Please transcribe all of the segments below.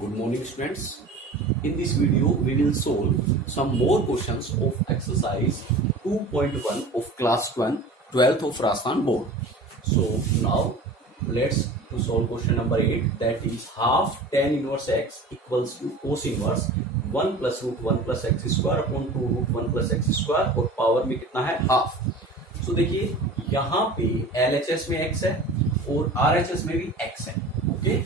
Good morning, students. In this video, we will solve some more questions of exercise 2.1 of class 12th of Rajasthan board. So now let's to solve question number 8, that is half tan inverse x equals to cos inverse 1 plus root 1 plus x square upon 2 root 1 plus x square और power में कितना है half. So देखिए यहाँ पे LHS में x है और RHS में भी x है. ओके,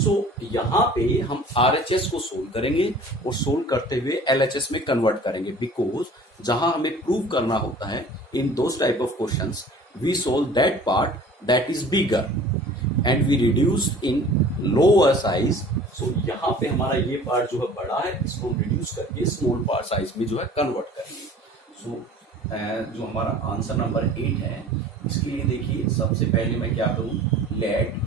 सो यहाँ पे हम RHS को सोल्व करेंगे और सोल्व करते हुए LHS में कन्वर्ट करेंगे, बिकॉज जहां हमें प्रूव करना होता है in those type of questions we solve that part that is bigger and we reduce in lower size. So यहाँ पे हमारा ये पार्ट जो है बड़ा है, इसको हम रिड्यूस करके स्मॉल पार्ट साइज में जो है कन्वर्ट करेंगे. सो जो हमारा आंसर नंबर 8 है, इसके लिए देखिए सबसे पहले मैं क्या करूं, लेट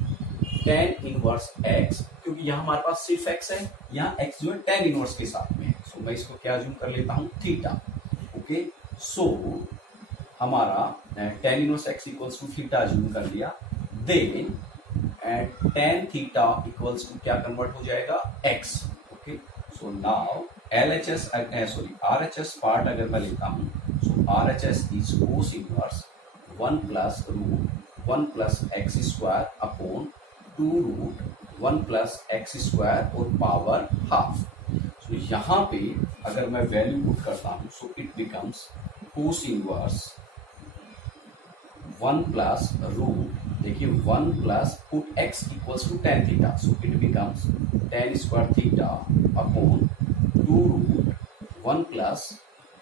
tan इनवर्स x, क्योंकि यहाँ हमारे पास सिर्फ x है, यहाँ x जो है tan इनवर्स के साथ में है. सो मैं इसको क्या जूम कर लेता हूँ, थीटा. ओके, सो हमारा tan inverse x equals to theta zoom कर लिया. Then tan theta equals to क्या कन्वर्ट हो जाएगा, x. Okay, so now LHS RHS part अगर मैं लेता हूँ, so RHS is cos inverse 1 plus root 1 plus x square upon 2 root 1 plus x square और पावर हाफ. सो यहाँ पे अगर मैं वैल्यू पुट करता हूँ, so it becomes cos inverse 1 plus root, देखिए 1 plus put x equals to tan theta, so it becomes tan square theta upon 2 root 1 plus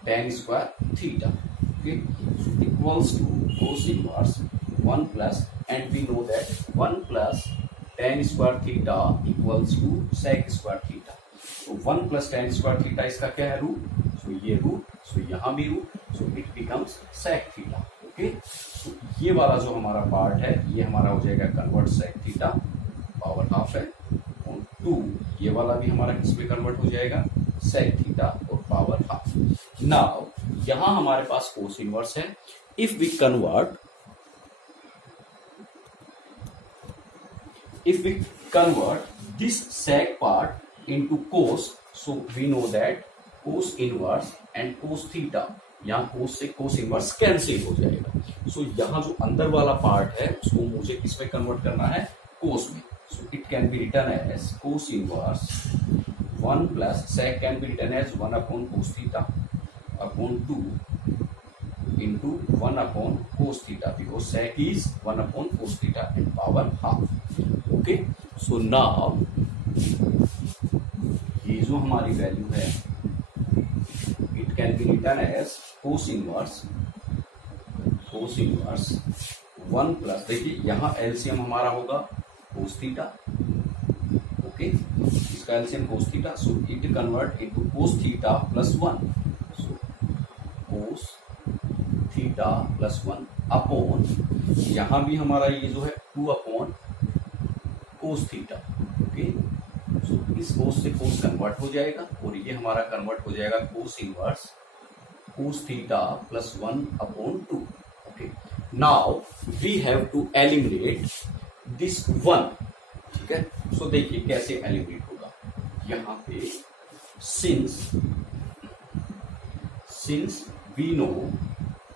tan square theta. Okay, so equals to cos inverse 1 plus, and we know that 1 plus tan square theta equals to sec square theta. So 1 plus tan square theta इसका क्या है, root. So ये root, so यहाँ भी root, so it becomes sec theta. Okay, so ये वाला जो हमारा पार्ट है ये हमारा हो जाएगा convert sec theta, power half है, और 2 ये वाला भी हमारा किसमें कन्वर्ट हो जाएगा, sec theta और पावर हाफ. नाउ यहाँ हमारे पास कोस इनवर्स है. If we convert this sec part into cos, so we know that cos inverse and cos theta, यहाँ cos से cos inverse कैंसिल हो जाएगा. so यहाँ जो अंदर वाला पार्ट है उसको मुझे किसमें कन्वर्ट करना है, cos में. so it can be written as cos inverse 1 plus sec can be written as 1 upon cos theta upon 2 into 1 upon cos theta, because sec is 1 upon cos theta and power half. Okay, so now ये जो हमारी value है it can be written as cos inverse 1 plus, देखिए यहाँ LCM हमारा होगा cos theta. Okay, इसका LCM cos theta, so it convert into cos theta plus 1, so cos theta plus 1 upon, यहाँ भी हमारा ये जो है 2 अपॉन कोस थीटा. ओके, सो इस कोस से कोस कन्वर्ट हो जाएगा और ये हमारा कन्वर्ट हो जाएगा cos inverse cos theta plus 1 upon 2. Okay, now we have to eliminate this 1. ठीक है, सो देखिए कैसे एलिमिनेट होगा. यहाँ पे since we know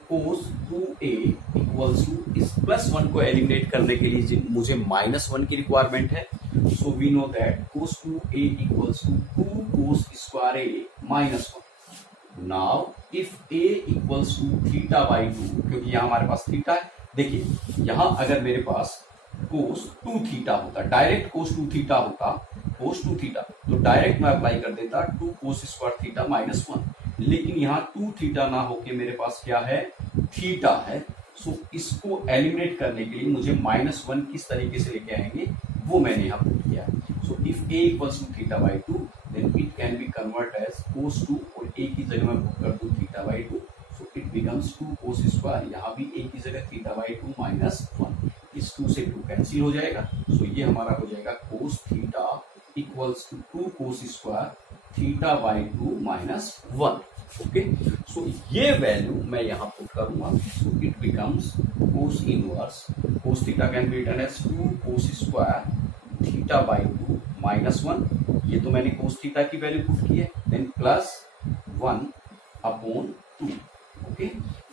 cos 2a equals to, इस प्लस 1 को एलिमिनेट करने के लिए मुझे माइनस 1 की रिक्वायरमेंट है. So we know that cos 2a equals to 2 cos square a minus 1. Now if a equals to theta by 2, क्योंकि यहाँ हमारे पास थीटा है. देखिए यहाँ अगर मेरे पास cos 2 थीटा होता, डायरेक्ट cos 2 थीटा होता, cos 2 थीटा, तो डायरेक्ट मैं अप्लाई कर देता 2 cos स्क्वायर थीटा माइनस 1. लेकिन यहाँ 2 थीटा ना होके मेरे पास क्या है, थीटा है. सो इसको एलिमिनेट करने के लिए मुझे माइनस 1 किस तरीके से लेके आएंगे वो मैंने यहाँ पुट किया. So if a equals to theta by 2 then it can be convert as cos 2, और a की जगह मैं पुट कर दूं theta by 2, so it becomes 2 cos square, यहाँ भी a की जगह थीटा बाई 2 माइनस 1, इस 2 से 2 कैंसिल हो जाएगा. सो ये हमारा हो जाएगा cos theta equals to 2 cos square theta by 2 minus 1. Okay, so ये वैल्यू मैं यहाँ पुट करूंगा. So it becomes cos inverse cos theta can be written as 2 cos square theta by 2 minus 1 ये तो मैंने कोस थीटा की value put की है, देन +1/2। ओके,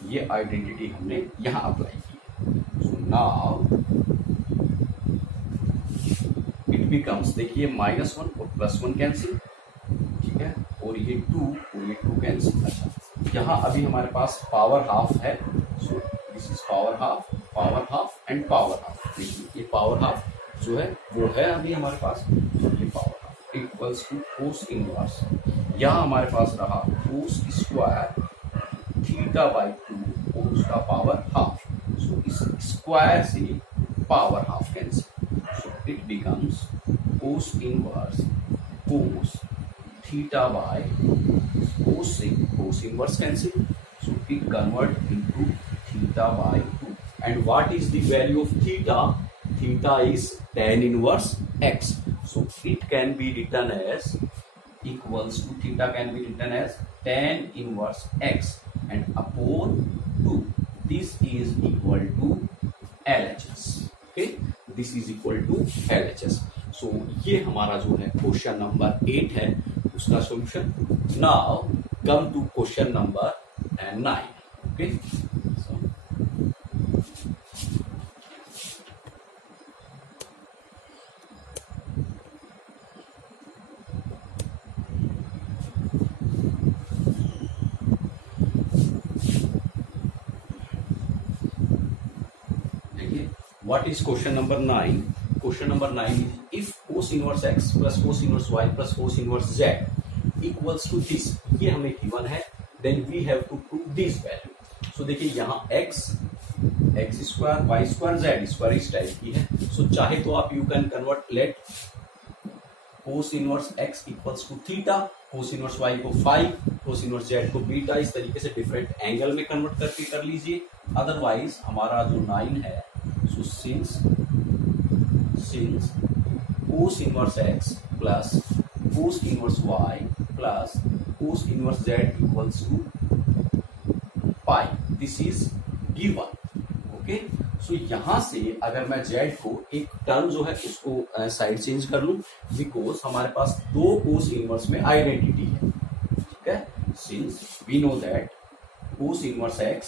ये आइडेंटिटी हमने यहां अप्लाई की है। सो नाउ इट बिकम्स, देखिए -1 और +1 कैंसिल, ठीक है, और ये 2 कैंसिल। अच्छा, यहाँ अभी हमारे पास पावर हाफ है, सो this is power half and power half. देखिए ये पावर हाफ जो है वो है अभी हमारे पास, तो ये power half equals to cos inverse, यहाँ हमारे पास रहा कोस स्क्वायर θ/2 और उसका पावर हाफ। सो इस स्क्वायर से power half cancel, so it becomes cos inverse cos cos inverse cancel, so it convert into θ/2. And what is the value of theta? Theta is tan inverse x, so it can be written as equals to, theta can be written as tan inverse x and upon 2. This is equal to LHS. Okay, this is equal to LHS. So ये हमारा जो है question number 8 है, उसका solution. Now come to question number 9। Okay, देखिए what is question number 9। Question number 9 is if cos inverse x plus cos inverse y plus cos inverse z equals to this, ये हमें given है, then we have to prove this value। so देखिए यहाँ x square y square z square इस type की है, so चाहे तो आप you can convert, let cos inverse x equals to theta, cos inverse y को 5, cos inverse z को बीटा, इस तरीके से डिफरेंट एंगल में कन्वर्ट करके कर लीजिए। अदरवाइज हमारा जो 9 है, so since cos inverse x plus cos inverse y plus cos inverse z equals to pi, this is given। Okay, so यहां से अगर मैं z को एक टर्म जो है उसको साइड चेंज कर लूं, बिकॉज हमारे पास दो cos इनवर्स में आइडेंटिटी है, ठीक है। Since we know that cos inverse x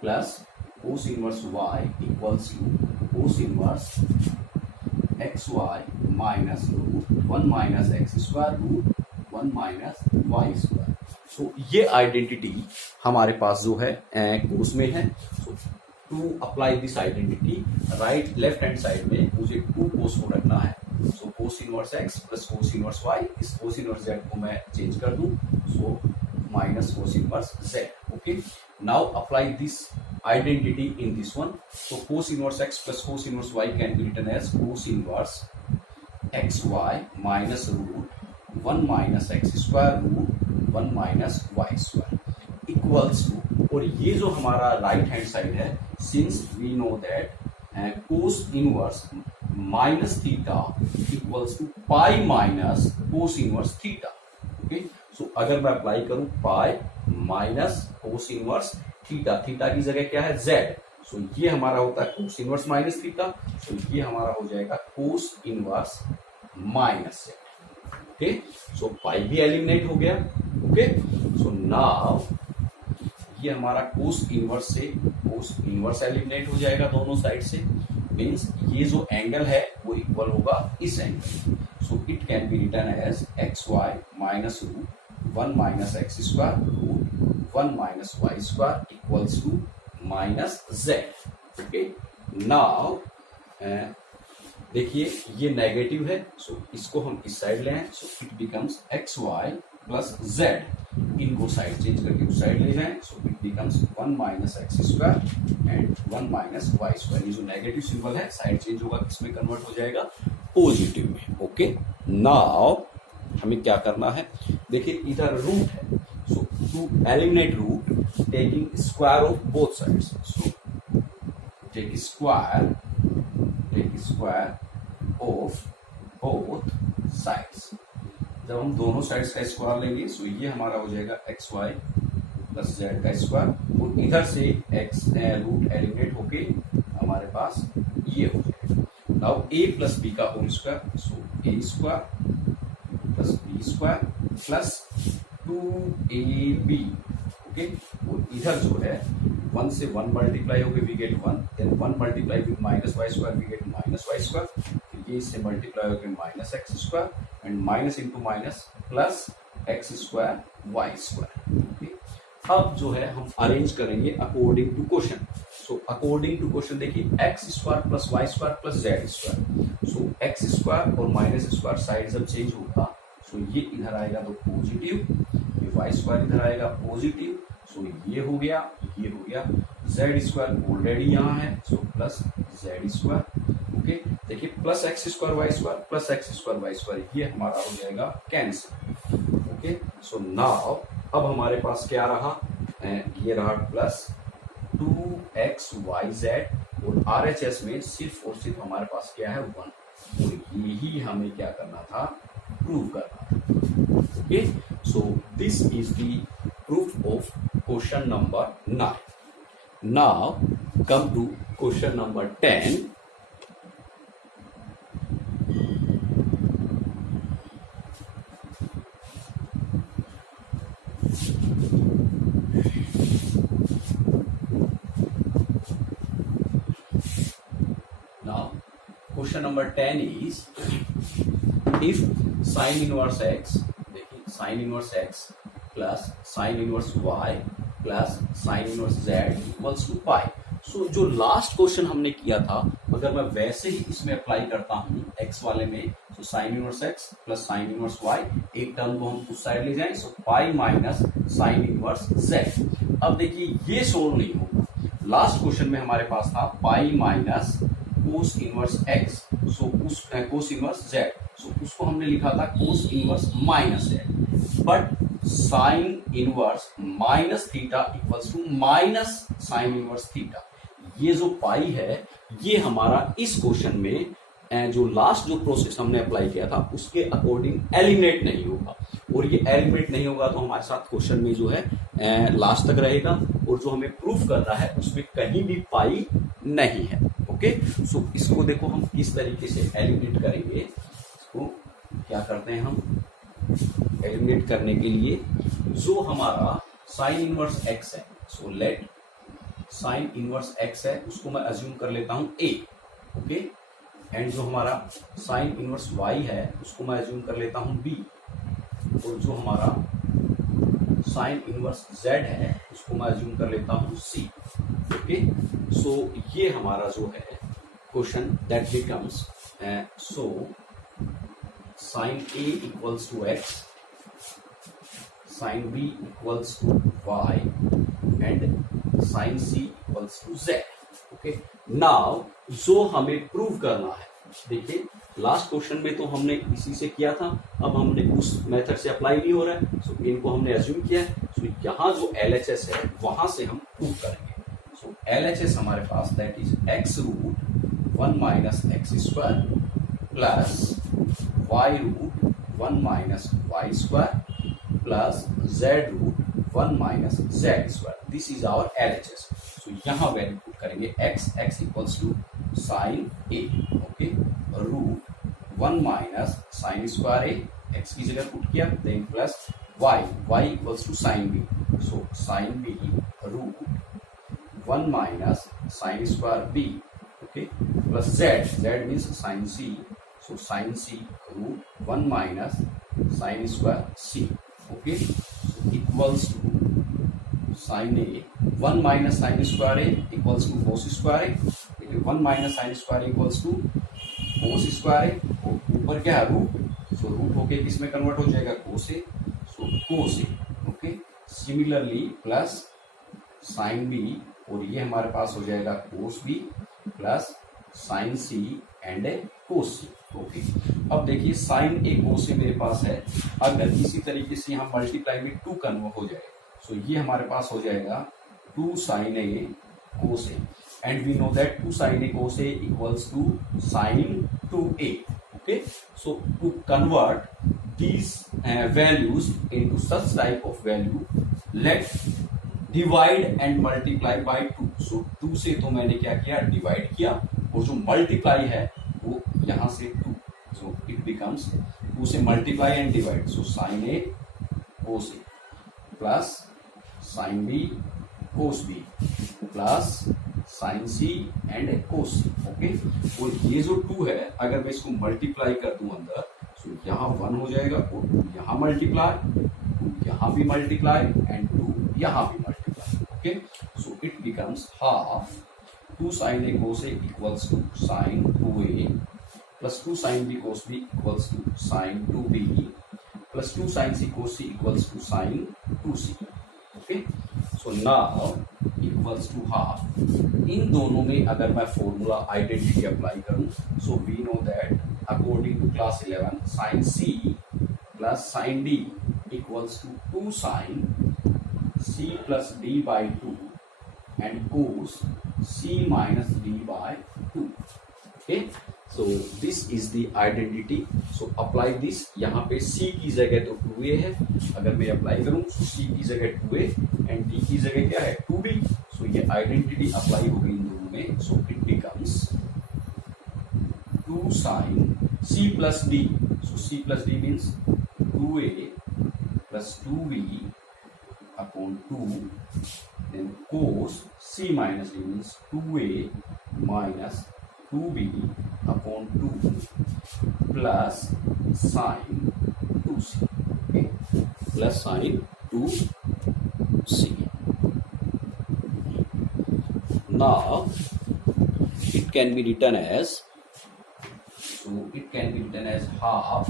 plus cos inverse y equals to cos inverse xy minus √1 minus x square √1 minus y square. So ये आइडेंटिटी हमारे पास जो है कोस में है। So to apply this identity right left hand side में मुझे 2 cos को रखना है। So cos inverse x plus cos inverse y, इस कोस इनवर्स जेड को मैं चेंज कर दूं, so minus cos inverse Z. Okay, now apply this identity in this one. So cos inverse x plus cos inverse y can be written as cos inverse xy minus √1 minus x square √1 minus y square equals to, और ये जो हमारा right hand side है, since we know that cos inverse minus theta equals to pi minus cos inverse theta। okay, so अगर मैं apply करूं pi minus cos inverse theta, theta की जगह क्या है z, सो ये हमारा होता है cos inverse minus theta, so ये हमारा हो जाएगा cos inverse minus z। Okay, so pi भी एलिमिनेट हो गया। ओके, सो नाउ ये हमारा कोस इनवर्स से कोस इनवर्स एलिमिनेट हो जाएगा दोनों साइड से, मींस ये जो एंगल है वो इक्वल होगा इस angle. So it can be written as xy minus √1 minus x square √1 minus y square equals to minus z. Okay, now देखिए ये नेगेटिव है, सो इसको हम इस साइड ले आए, so it becomes xy plus z, इनको साइड चेंज करके उस साइड ले जाएं, so it becomes 1 minus x square and 1 minus y square. ये जो नेगेटिव सिंबल है साइड चेंज होगा, किसमें कन्वर्ट हो जाएगा, पॉजिटिव में। ओके, नाउ हमें क्या करना है, देखिए इधर रूट है, so to eliminate root taking square of both sides, so take square of both sides। जब हम दोनों साइड्स का स्क्वायर लेंगे, सो ये हमारा हो जाएगा xy प्लस जेड का स्क्वायर, और इधर से x रूट एलिमिनेट होके हमारे पास ये हो जाएगा। नाउ a प्लस बी का whole square, so a square square plus 2ab, okay. और इधर जो है 1 से 1 मल्टीप्लाई हो गए we get 1, then 1 multiply with minus y square we get minus y square, फिर ये इससे मल्टीप्लाई हो गए minus x square and minus into minus plus x square y square, okay. अब जो है हम अरेंज करेंगे according to question. So according to question देखिए x square plus y square plus z square, so x square और minus square side जब change होगा सो ये इधर आएगा तो पॉजिटिव, ये वाई स्क्वायर इधर आएगा पॉजिटिव, सो ये हो गया, ये हो गया। जेड स्क्वायर ऑलरेडी यहाँ है so plus z square, okay. देखिए plus x square y square plus x square y square ये हमारा हो जाएगा कैंसिल, ओके। सो नाउ अब हमारे पास क्या रहा, ये रहा प्लस 2xyz और RHS में सिर्फ और सिर्फ हमारे पास क्या है 1, और यही हमें क्या करना था, प्रूव करना था, okay. So this is the proof of question number 9। Now come to question number 10। Question number 10 is if sin inverse x, देखिए sin inverse x plus sin inverse y plus sin inverse z equals to pi। सो जो last question हमने किया था अगर मैं वैसे ही इसमें apply करता हूं x वाले में, so sin inverse x plus sin inverse y, एक टर्म को हम उस साइड ले जाएं, so pi minus sin inverse z। अब देखिए ये सोल्व नहीं होगा, लास्ट क्वेश्चन में हमारे पास था pi minus cos inverse x, so उस कोस इनवर्स z, सो उसको हमने लिखा था cos inverse minus z, but sine inverse minus theta equals to minus sine inverse theta. ये जो पाई है ये हमारा इस क्वेश्चन में जो लास्ट जो प्रोसेस हमने अप्लाई किया था उसके अकॉर्डिंग एलिमिनेट नहीं होगा, और ये एलिमिनेट नहीं होगा तो हमारे साथ क्वेश्चन में जो है लास्ट तक रहेगा, और जो हमें प्रूफ करना है उसमें कहीं भी पाई नहीं है, ओके। सो इसको देखो हम किस तरीके से एलिमिनेट करेंगे, इसको क्या करते हैं हम एलिमिनेट करने के लिए, जो हमारा साइन इनवर्स एक्स है, so let sine inverse x है उसको मैं अज्यूम कर लेता हूं ए, ओके, एंड जो हमारा साइन इनवर्स वाई है उसको मैं अज्यूम कर लेता हूं बी, और जो हमारा साइन इनवर्स जेड है उसको मैं अज्यूम कर लेता हूं सी, ओके। सो ये हमारा जो है question that becomes, so sine a equals to x, sine b equals to y and sine c equals to z, okay. Now जो हमें प्रूव करना है, देखिए लास्ट क्वेश्चन में तो हमने इसी से किया था, अब हमने उस मेथड से अप्लाई नहीं हो रहा है, सो इनको हमने अज्यूम किया है, सो यहाँ जो LHS है वहां से हम प्रूव करेंगे। सो LHS हमारे पास that is x root 1 minus x square plus y root 1 minus y square plus z root 1 minus z square, this is our LHS। So यहाँ वैल्यू पुट करेंगे x equals to sine a, okay, root 1 minus sine square a, x की जगह put किया, then plus y equals to sine b, so sine b root 1 minus sine square b, okay, plus z means sine c, so sine c root 1 minus sine square c, okay, equals to sine a 1 minus sine square a equals to cos square a, देखिए 1 minus sine square equals to cos square a, ऊपर क्या है root, so root होके इसमें convert हो जाएगा cos a, so cos a, okay. Similarly plus sine b, और ये हमारे पास हो जाएगा cos b plus sine c and a cos c, okay. अब देखिए साइन ए कोस ए मेरे पास है, अगर इसी तरीके से यहाँ मल्टीप्लाई में 2 कन्वर्ट हो जाए, सो ये हमारे पास हो जाएगा 2 sine a cos a, and we know that 2 sine a cos a equals to sine 2a, okay। So to convert these values into such type of value, let's divide and multiply by 2। so 2 से तो मैंने क्या किया divide किया, और जो multiply है वो यहाँ से 2, so it becomes टू से multiply and divide, so sine a cos a plus sine b cos b plus sine c and cos c. Okay, और ये जो 2 है अगर मैं इसको मल्टीप्लाई कर दूं अंदर, सो यहाँ 1 हो जाएगा और 2 यहाँ मल्टीप्लाई, 2 यहाँ भी मल्टीप्लाई एंड 2 यहाँ भी multiply. Okay, so it becomes half 2 sin a cos a equals to sin 2a plus 2 sin b cos b equals to sin 2b plus 2 sin c cos c equals to sin 2c। Okay, so now equals to half. इन दोनों में अगर मैं formula identity apply करूं, so we know that according to class 11 sin c plus sin d equals to 2 sin c plus d by 2 and cos c minus d by 2। okay, so this is the identity, so apply this। यहाँ पे c की जगह तो 2a है, अगर मैं apply करूं तो c की जगह 2a एंड d की जगह क्या है 2b, so ये आइडेंटिटी अप्लाई होगी इन दोनों में, so it becomes 2 sin c plus d, so c plus d means 2a plus 2b upon 2, then cos c minus d means 2a minus 2b upon 2 plus sin 2c, okay, plus sin 2c। Now it can be written as, so it can be written as half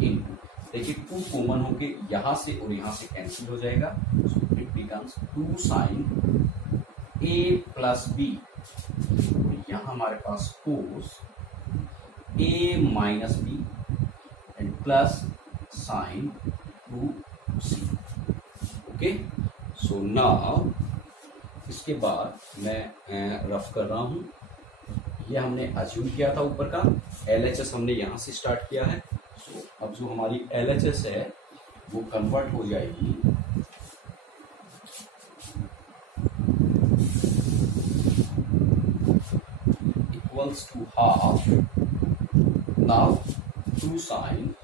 into, देखिए 2 common होके यहां से और यहां से cancel हो जाएगा, सो it becomes 2 sin a plus b, और यहां हमारे पास cos a minus b and plus sin 2c। Okay, so now इसके बाद मैं रफ कर रहा हूं। ये हमने अज्यूम किया था ऊपर का, LHS हमने यहां से स्टार्ट किया है, तो अब जो हमारी LHS है वो कन्वर्ट हो जाएगी equals to half, now 2 sin,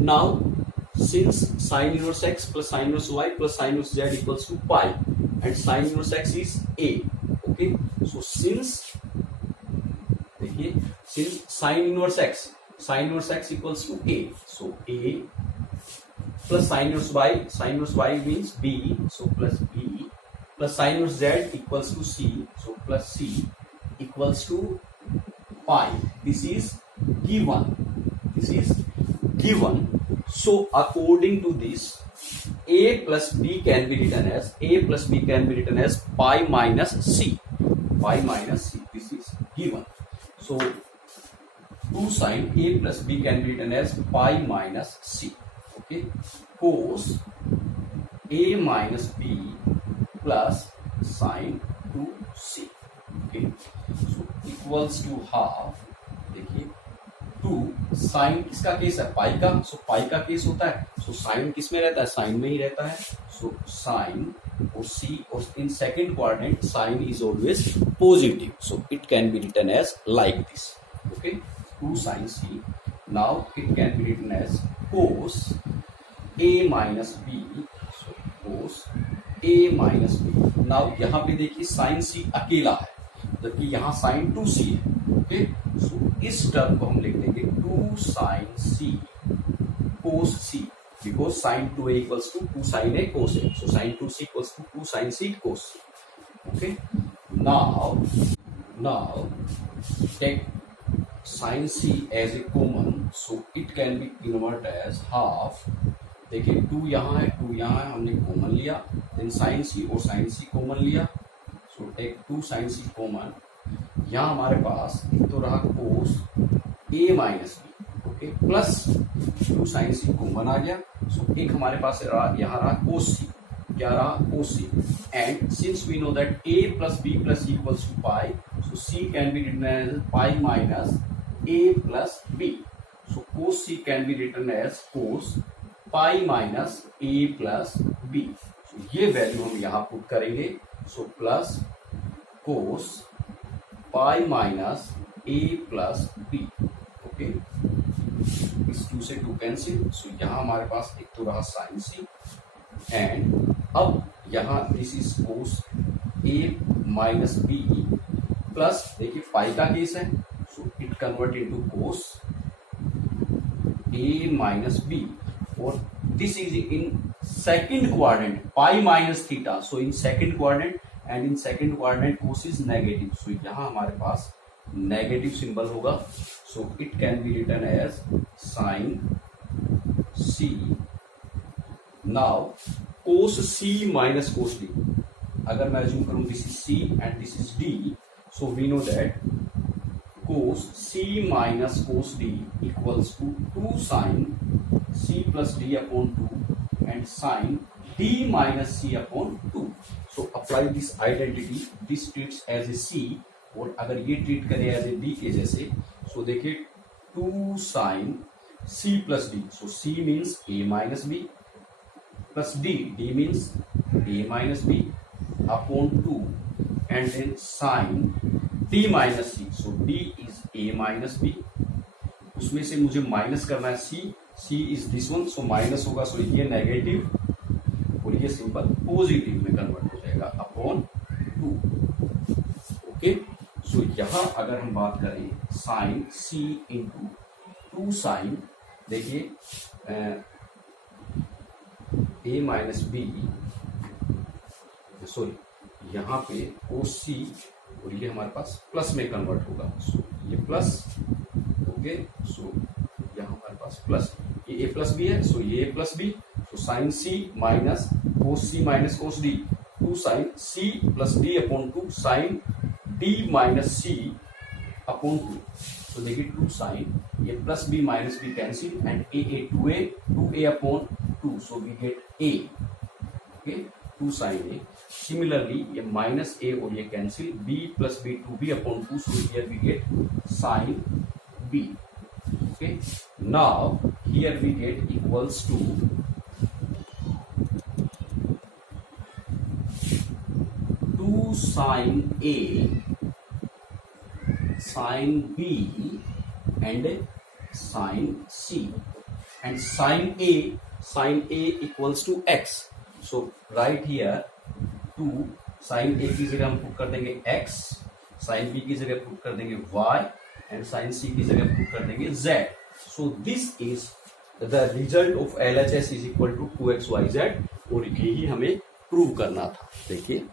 now since sin inverse x plus sin inverse y plus sin inverse z equals to pi and sin inverse x is a, okay, so since देखिए since sin inverse x equals to a, so a plus sin inverse y means b, so plus b plus sin inverse z equals to c, so plus c equals to pi, this is given, so according to this a plus b can be written as pi minus c, this is given, so 2 sin a plus b can be written as pi minus c, okay, cos a minus b plus sin 2c, okay, so equals to half, देखिए 2 sign किसका case है, पाई का, सो पाई का case होता है, so sine किस में रहता है, साइन में ही रहता है, सो साइन और सी, और in second quadrant sine is always positive, so it can be written as like this, okay, 2 sin c, now it can be written as cos a minus b, so cos a minus b, now यहाँ पे देखिए sign c अकेला है जबकि यहाँ sign 2c है, okay, सो इस term को हम लिख देंगे 2 sin c cos c, because sin 2a equals to 2 sin a cos a, so sin 2c equals to 2 sin c cos c, okay, now take sin c as a common, so it can be converted as half, देखिए 2 यहाँ है, 2 यहाँ है, हमने common लिया, then sin c और sin c common लिया, so take 2 sin c common, यहाँ हमारे पास तो रहा cos a minus b, okay, plus 2 sin c common आ गया, सो एक हमारे पास यहाँ रहा cos c, क्या रहा cos c, and since we know that a plus b plus equals to pi, so c can be written as pi minus a plus b, so cos c can be written as cos pi minus a plus b, ये value हम यहाँ put करेंगे, so plus cos pi minus a plus b, okay, इस 2 से 2 cancel, सो यहाँ हमारे पास एक तो रहा साइन सी, एंड अब यहाँ this is cos a minus b plus, देखिए पाई का केस है, so it convert into cos a minus b, और this is in second quadrant pi minus theta, so in second quadrant, and in second quadrant cos is negative, so यहाँ हमारे पास negative symbol होगा, so it can be written as sine c. Now cos c minus cos d, अगर मैं assume करूं this is c and this is d, so we know that cos c minus cos d equals to 2 sin c plus d upon 2 and sin d minus c upon 2. So apply this identity, this treats as a c, और अगर ये treat करें as a b के जैसे, सो देखिए 2 sin c plus d, so c means a minus b plus d, d means a minus b upon 2 and then sin d minus c, so d is a minus b, उसमें से मुझे minus करना है c, c is this one, so minus होगा, so ये negative और ये simple positive में कन्वर्ट हो जाएगा अपॉन 2। ओके, सो यहाँ अगर हम बात करें साइन c इंटू 2 साइन, देखिए a माइनस बी, सॉरी यहाँ पे कोस सी, और ये हमारे पास प्लस में कन्वर्ट होगा, सो ये प्लस, ओके, सो यहाँ हमारे पास प्लस, ये ए प्लस बी है, सो ये a plus b, so sine c minus cos d, 2 sine c plus d upon 2 sine d minus c upon 2, so देखिए 2 साइन, ये plus b minus b cancel, and a 2a upon 2, so we get a, okay, 2 sine a. Similarly, ये minus a और ये cancel, b plus b 2b upon 2, so here we get sin b. Okay, now here we get equals to 2 sin a, sin b and sin c, and sin a equals to x, so right here 2 sine ए की जगह हम put कर देंगे x, sine B की जगह put कर देंगे y, and sine सी की जगह पुट कर देंगे z. So this is the result of LHS is equal to 2xyz, और यही हमें प्रूव करना था। देखिए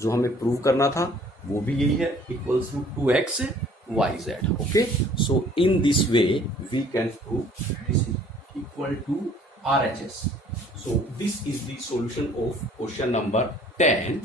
जो हमें प्रूव करना था वो भी यही है, equals to 2xyz। Okay, so in this way we can prove this is equal to RHS. So this is the solution of question number 10.